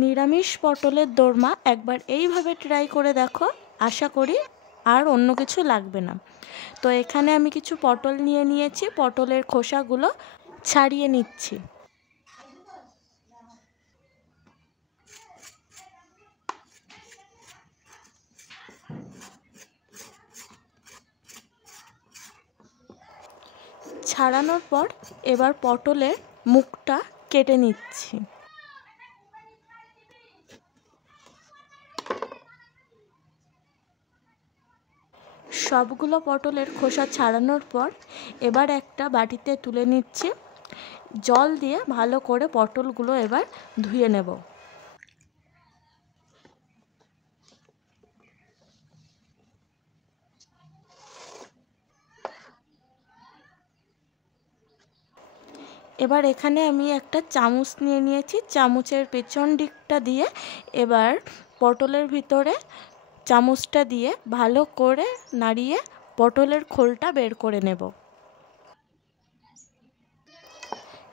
নিরামিষ পটলের দোরমা একবার এইভাবে ট্রাই করে দেখো, আশা করি আর অন্য কিছু লাগবে না। তো এখানে আমি কিছু পটল নিয়ে নিয়েছি, পটলের খোসাগুলো ছাড়িয়ে নিচ্ছি। ছাড়ানোর পর এবার পটলের মুখটা কেটে নিচ্ছি। সবগুলো পটলের খোসা ছাড়ানোর পর এবার একটা বাটিতে তুলে নিচ্ছি। জল দিয়ে ভালো করে পটলগুলো এবার ধুয়ে নেব। এবার এখানে আমি একটা চামচ নিয়ে নিয়েছি, চামচের পেছন দিকটা দিয়ে এবার পটলের ভিতরে চামচটা দিয়ে ভালো করে নাড়িয়ে পটলের খোলটা বের করে নেব।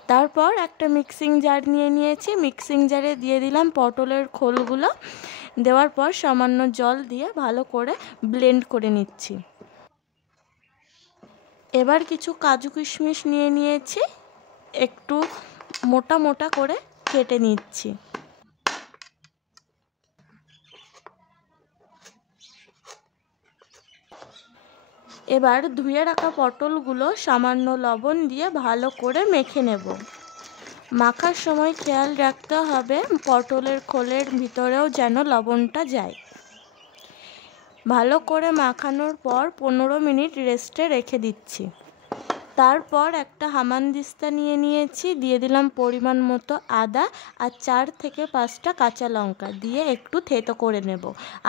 তারপর একটা মিক্সিং জার নিয়ে নিয়েছি, মিক্সিং জারে দিয়ে দিলাম পটলের খোলগুলো। দেওয়ার পর সামান্য জল দিয়ে ভালো করে ব্লেন্ড করে নিচ্ছি। এবার কিছু কাজু কিশমিশ নিয়ে নিয়েছি, একটু মোটা মোটা করে কেটে নিচ্ছি। এবার ধুয়ে রাখা পটলগুলো সামান্য লবণ দিয়ে ভালো করে মেখে নেব। মাখার সময় খেয়াল রাখতে হবে পটলের খোলের ভিতরেও যেন লবণটা যায়। ভালো করে মাখানোর পর 15 মিনিট রেস্টে রেখে দিচ্ছি। তারপর একটা হামানদিস্তা নিয়ে নিয়েছি, দিয়ে দিলাম পরিমাণ মতো আদা আর 4 থেকে 5টা কাঁচা লঙ্কা দিয়ে একটু থেতো করে নেব।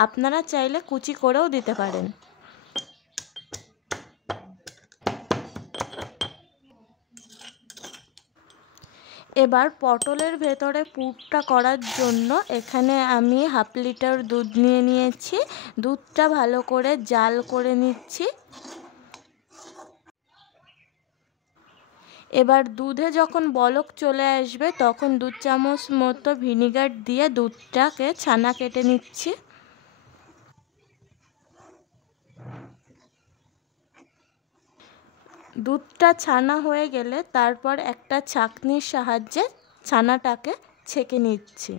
আপনারা চাইলে কুচি করেও দিতে পারেন। এবার পটলের ভেতরে পুরটা করার জন্য এখানে আমি 1/2 লিটার দুধ নিয়ে নিয়েছি। দুধটা ভালো করে জাল করে নিচ্ছি। এবার দুধে যখন বলক চলে আসবে তখন 2 চামচ মতো ভিনিগার দিয়ে দুধটাকে ছানা কেটে নিচ্ছি। দুধটা ছানা হয়ে গেলে তারপর একটা ছাঁকনির সাহায্যে ছানাটাকে ছেঁকে নিচ্ছি।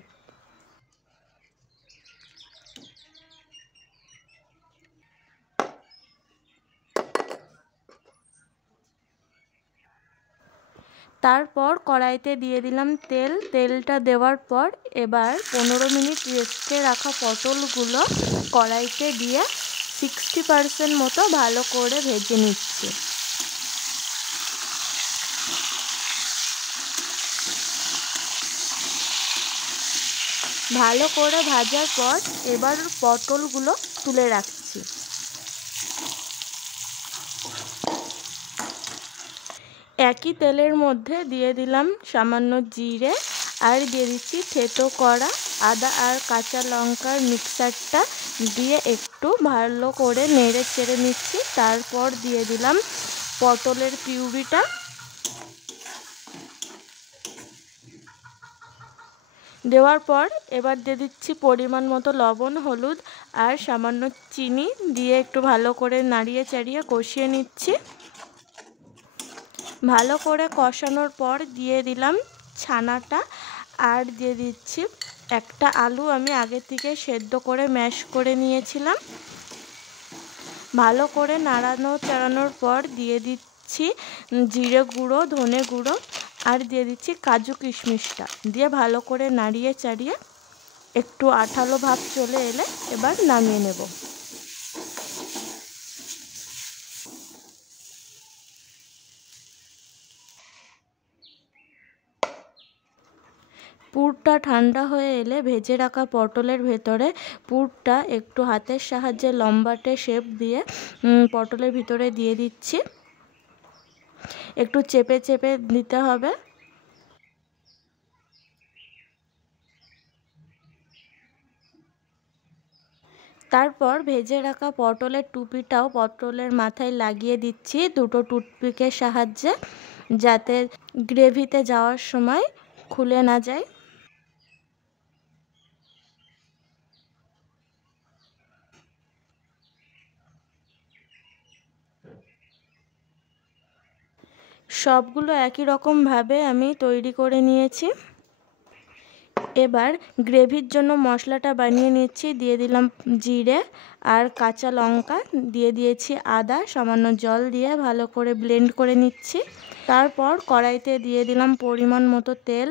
তারপর কড়াইতে দিয়ে দিলাম তেল। তেলটা দেওয়ার পর এবার 15 মিনিট রেস্টে রাখা পটলগুলো কড়াইতে দিয়ে 60% মতো ভালো করে ভেজে নিচ্ছি। ভালো করে ভাজার পর এবার পটলগুলো তুলে রাখছি। একই তেলের মধ্যে দিয়ে দিলাম সামান্য জিরে আর দিয়ে দিচ্ছি থেতো করা আদা আর কাঁচা লঙ্কার মিক্সারটা দিয়ে একটু ভালো করে নেড়ে চেড়ে নিচ্ছি। তারপর দিয়ে দিলাম পটলের পিউরিটা। দেওয়ার পর এবার দিয়ে দিচ্ছি পরিমাণ মতো লবণ, হলুদ আর সামান্য চিনি দিয়ে একটু ভালো করে নাড়িয়ে চাড়িয়ে কষিয়ে নিচ্ছি। ভালো করে কষানোর পর দিয়ে দিলাম ছানাটা আর দিয়ে দিচ্ছি একটা আলু আমি আগে থেকে সেদ্ধ করে ম্যাশ করে নিয়েছিলাম। ভালো করে নাড়ানো চাড়ানোর পর দিয়ে দিচ্ছি জিরে গুঁড়ো, ধনে গুঁড়ো আর দিয়ে দিচ্ছি কাজু কিশমিশটা দিয়ে ভালো করে নাড়িয়ে চাড়িয়ে একটু আঠালো ভাব চলে এলে এবার নামিয়ে নেব। পুরটা ঠান্ডা হয়ে এলে ভেজে রাখা পটলের ভেতরে পুরটা একটু হাতের সাহায্যে লম্বাটে শেপ দিয়ে পটলের ভিতরে দিয়ে দিচ্ছি। একটু চেপে চেপে দিতে হবে। তারপর ভেজে রাখা পটলের টুপিটাও পটলের মাথায় লাগিয়ে দিচ্ছি 2টো টুথপিকের সাহায্যে, যাতে গ্রেভিতে যাওয়ার সময় খুলে না যায়। সবগুলো একই রকমভাবে আমি তৈরি করে নিয়েছি। এবার গ্রেভির জন্য মশলাটা বানিয়ে নিচ্ছি। দিয়ে দিলাম জিরে আর কাঁচা লঙ্কা, দিয়ে দিয়েছি আদা, সামান্য জল দিয়ে ভালো করে ব্লেন্ড করে নিচ্ছি। তারপর কড়াইতে দিয়ে দিলাম পরিমাণ মতো তেল,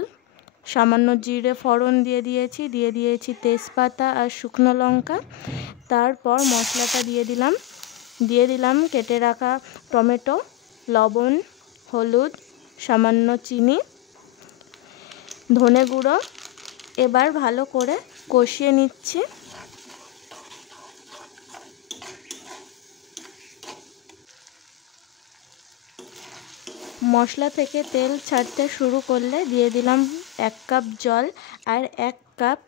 সামান্য জিরে ফোড়ন দিয়ে দিয়েছি তেজপাতা আর শুকনো লঙ্কা। তারপর মশলাটা দিয়ে দিলাম কেটে রাখা টমেটো, লবণ, হলুদ, সামান্য চিনি, ধনে গুঁড়ো। এবার ভালো করে কষিয়ে নিচ্ছি। মশলা থেকে তেল ছাড়তে শুরু করলে দিয়ে দিলাম 1 কাপ জল আর 1 কাপ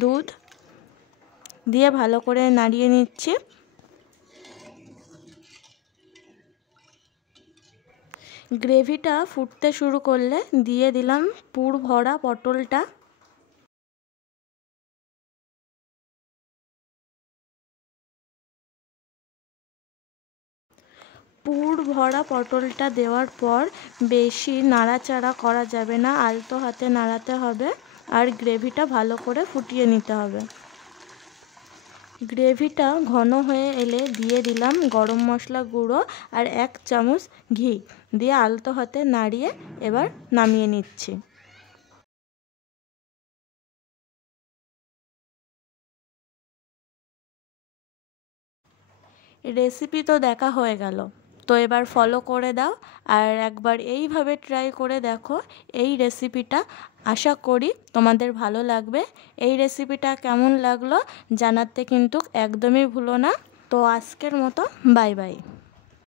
দুধ দিয়ে ভালো করে নাড়িয়ে নিচ্ছি। গ্রেভিটা ফুটতে শুরু করলে দিয়ে দিলাম পুর ভরা পটলটা। পুর ভরা পটলটা দেওয়ার পর বেশি নাড়াচাড়া করা যাবে না, আলতো হাতে নাড়াতে হবে আর গ্রেভিটা ভালো করে ফুটিয়ে নিতে হবে। গ্রেভিটা ঘন হয়ে এলে দিয়ে দিলাম গরম মশলা গুঁড়ো আর 1 চামচ ঘি দিয়ে আলতো হাতে নাড়িয়ে এবার নামিয়ে নিচ্ছি। রেসিপি তো দেখা হয়ে গেল, তো এবার ফলো করে দাও আর একবার এইভাবে ট্রাই করে দেখো এই রেসিপিটা। আশা করি তোমাদের ভালো লাগবে। এই রেসিপিটা কেমন লাগলো জানাতে কিন্তু একদমই ভুলো না। তো আজকের মতো বাই বাই।